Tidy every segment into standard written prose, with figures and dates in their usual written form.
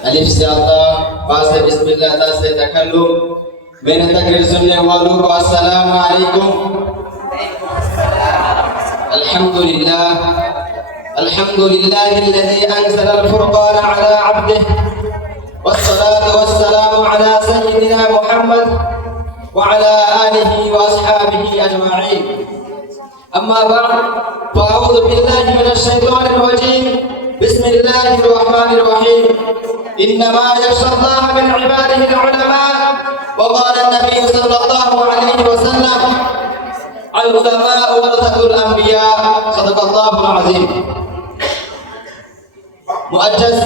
अलिफ से अल्लाह, बा से बिस्मिल्लाह, ता से तकल्लुम। मेरे तकरीर सुनने वालों को अस्सलाम वालेकुम। अल्हम्दुलिल्लाह अल्हम्दुलिल्लाहिल्लज़ी अंज़ला अल-फुरक़ान अला अब्दिही वस्सलातु वस्सलामु अला सय्यिदिना मुहम्मद व अला आलिहि व अस्हाबिहि अजमईन। अम्मा बअद, फ़अऊज़ु बिल्लाहि मिनश शैतानिर रजीम। बिस्मिल्लाहिर रहमानिर रहीम। इन्नमा यख्शल्लाह मिन इबादिहिल उलमा व क़ाला नबी सल्लल्लाहु अलैहि वसल्लम अल-उलमाउ वरसतुल अंबिया। सदक़ल्लाहुल अज़ीम। मुअज़्ज़ज़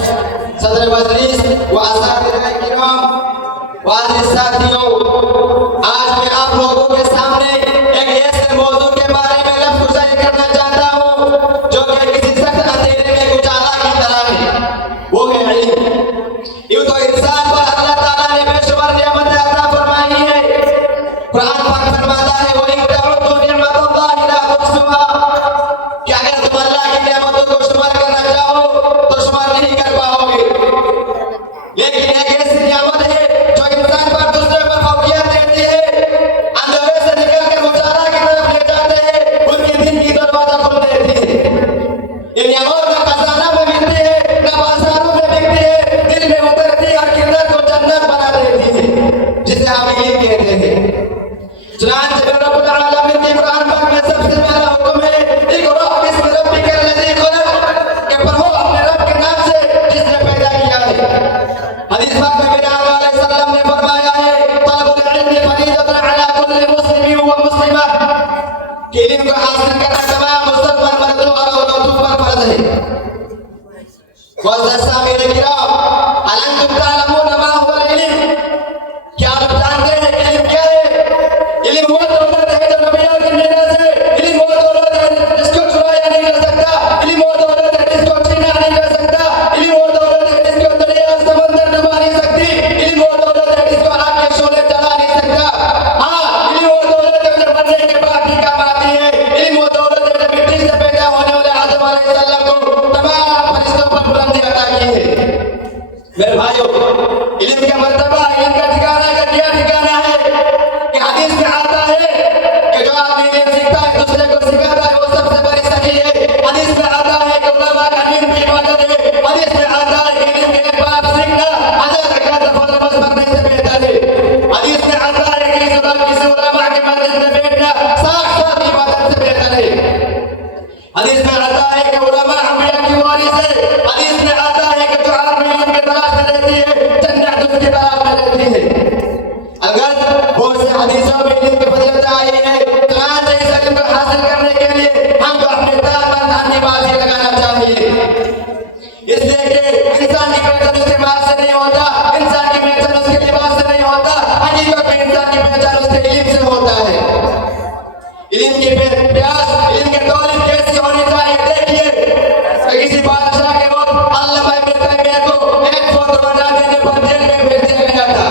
सदर मजलिस व असातिज़ा किराम व अज़ीज़ साथियों, आज मैं आप लोगों के सामने एक ऐसे मौजू के बारे में लफ्ज़ गुज़ारी करना चाहता हूँ जो कि किसी सख्त अंधेरे में उजाला की तरह है, वो है इल्म। यूं तो इंसान पर अल्लाह ताला ने बेशुमार नियामतें अता फरमाई है। कुरान पाक फरमाता है, व इन तअुद्दू निअमतल्लाहि ला तुहसूहा, कि अगर तुम अल्लाह की नियामतों को शुमार करना चाहो तो शुमार नहीं कर पाओगे। लेकिन एक ऐसी नियामत है जो इंसान पर दूसरे पर फौकियत देती है, अंधेरे से निकल कर उजाला की तरफ ले जाते हैं, उनके दिन की दरवाजा खोल देती है। ये नियामत ना खजाना में मिलती है, ना बाजारों में बिकती है, दिल में उतरती है और किरदार को जन्नत बना देती है, जिसे हम इल्म कहते हैं। चुनांचे रब्बुल आलमीन के कुरान पाक में सबसे पहला हुक्म है, इक़रा बिस्मि रब्बिकल लज़ी खलक़, कि पढ़ो अपने रब के नाम से जिसने पैदा किया है। हदीस पाक में नबी सल्लल्लाहु अलैहि वसल्लम ने फरमाया है, तलबुल इल्मी फरीज़तुन अला कुल्ली मुस्लिमिन व मुस्लिमा, कि इल्म को हासिल करना तमाम मुसलमान मर्दों और औरतों पर फर्ज है। मुअज़्ज़ज़ सामीन किराम, हल अंतुम तालमून मा हुवा इल्म, क्या आप जानते हैं कि इल्म क्या है? इल्म वो दौलत है जो नबियों की मेहनत से, इल्म वो दौलत है जिसको चुराया नहीं जा सकता, इल्म वो दौलत है जिसको छीना नहीं जा सकता, इल्म वो दौलत है जिसको दरिया समंदर डुबा नहीं सकती, इल्म वो दौलत है जिसको आग के शोले जला नहीं सकता। हाँ, इल्म वो दौलत है जो मरने के बाद भी काम आती है। इल्म वो दौलत है जो मिट्टी से पैदा होने वाले आदम अलैहिस्सलाम को तमाम फरिश्तों पर बुलंदी अता की है। मेरे भाइयों, इल्म का मर्तबा, इल्म का ठिकाना का क्या ठिकाना है कि हदीस में आता है कि जो आदमी इल्म सीखता है दूसरे को सिखाता है वो सबसे बड़ी सखी है। हदीस में आता है कि उलमा का नींद की इबादत है। हदीस में आता है कि इल्म के एक बार सीखना 1000 रकात फर्ज़ पढ़ने से बेहतर है। हदीस में आता है कि किसी उलमा के मस्जिद में बैठना 60 इबादत से बेहतर है। हदीस में आता है कि उलमा अंबिया की वारिस है। हदीस में आता है कि जो आदमी इल्म की तलाश में रहती है जन्नत उसकी तलाश में रहती है। अगर बहुत से हदीसों में इल्म की फजीलत आई है, चुनांचे इस इल्म को हासिल करने के लिए हमको अपने तन मन धन की बाजी लगाना चाहिए। इसलिए कि इंसान की पहचान उसके माल से नहीं होता, इंसान की पहचान उसके लिबास से नहीं होता, हकीकत में इंसान की पहचान उसके इल्म से होता है। इल्म की प्यास, इल्म की दौलत कैसी होनी चाहिए? देखिए, किसी बादशाह के वक्त अल्लामा इब्न तैमिया को एक फोटो बना देने पर जेल में भेज दिया गया था।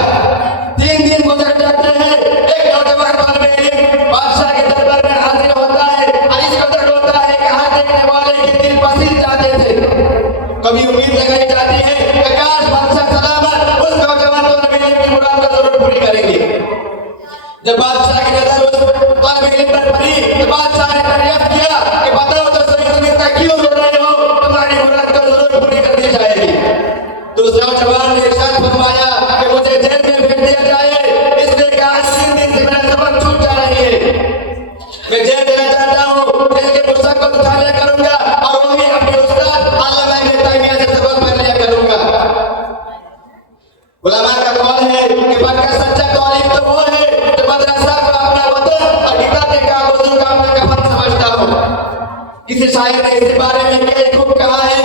3 दिन गुजर जाते हैं, एक नौजवान तालिब इल्म बादशाह के दरबार में हाजिर होता है और इस कदर होता है कि हर देखने वाले के दिल पसीज जाते थे। कभी उम्मीद लगाई जाती है कि काश बादशाह सलामत उस नौजवान तालिब इल्म की मुराद को जरूर पूरी करेंगे। जब बादशाह की नजर उस तालिब इल्म पर पड़ी तो बादशाह ने दरियाफ्त किया कि बताओ तो सही, तुम इतना क्यों रो रहे हो? तुम्हारी मुराद को जरूर पूरी कर दी जाएगी। तो उस नौजवान ने इरशाद फरमाया कि मुझे जेल में भेज दिया जाए, इसलिए कि आज 3 दिन से मेरा सबक छूट जा रही है। मैं जेल देना चाहता हूँ, जेल के पुस्तक को उठा लिया करूंगा और वही अपने उस्ताद अल्लामा इब्न तैमिया से सबक पढ़ लिया करूंगा। उलमा का कौल है कि पक्का सच्चा तालिब तो वो है जो मदरसा को अपना वतन और किताबें का वजू का अपना कफन समझता हो। किसी शायर ने इस बारे में कई खूब कहा है